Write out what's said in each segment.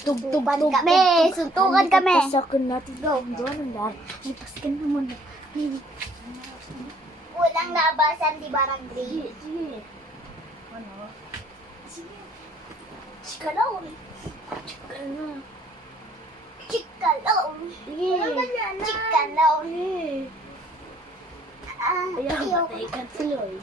Tugtugan kami! Suntukan kami! Pasakon natin daw. Doon ang lahat. Ay, paskin naman. Walang labasan, di ba, Randri? Sige. Ano? Sige. Chikalaw. Ano? Chikalaw. Sige. Chikalaw. Sige. Kaya Ayaw. batay ka tuloy.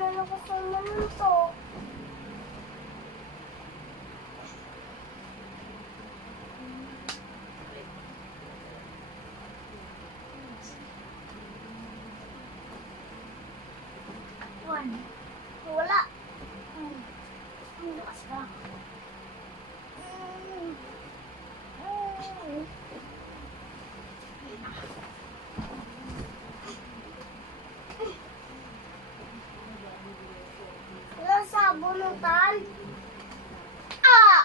Malakas naman ito. Wala. Ang lakas na. Wala sabunutan. Ah!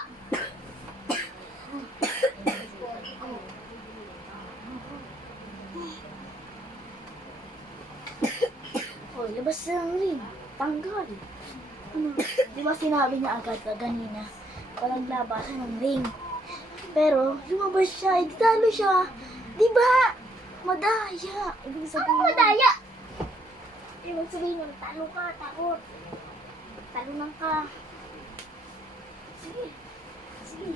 Oh, labas ng ring. Tanggal. Ano? Di ba sinabi niya agad kanina, walang labasan ng ring. Pero, lumabas siya, talo siya. Di ba? Madaya. Ibig sabihin Anong madaya? Ibig sabihin yung talo ka, takot. Talo lang ka. Sige. Sige.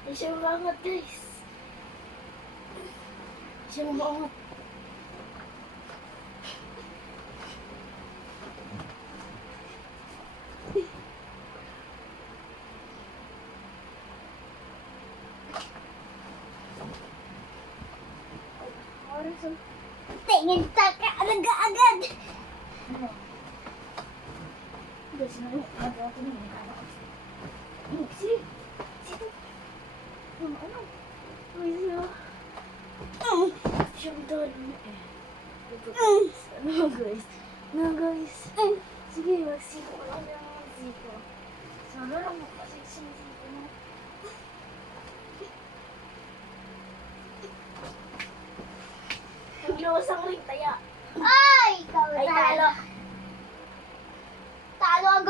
Hindi siya umangat, guys. Hindi siya umangat. Tingin ka agad-agad. Ano? Guys, nalukad ako ng ano. Sige. Sige. Ano? Uy, siya. Siyang dalo na eh. Ano guys? Ano guys? Sige, magsiko lang lang magsiko. Sana lang mo kasi sinisiko mo. Naglawas ang ring taya. Ay! Ikaw Ay, talo. talo. Talo ang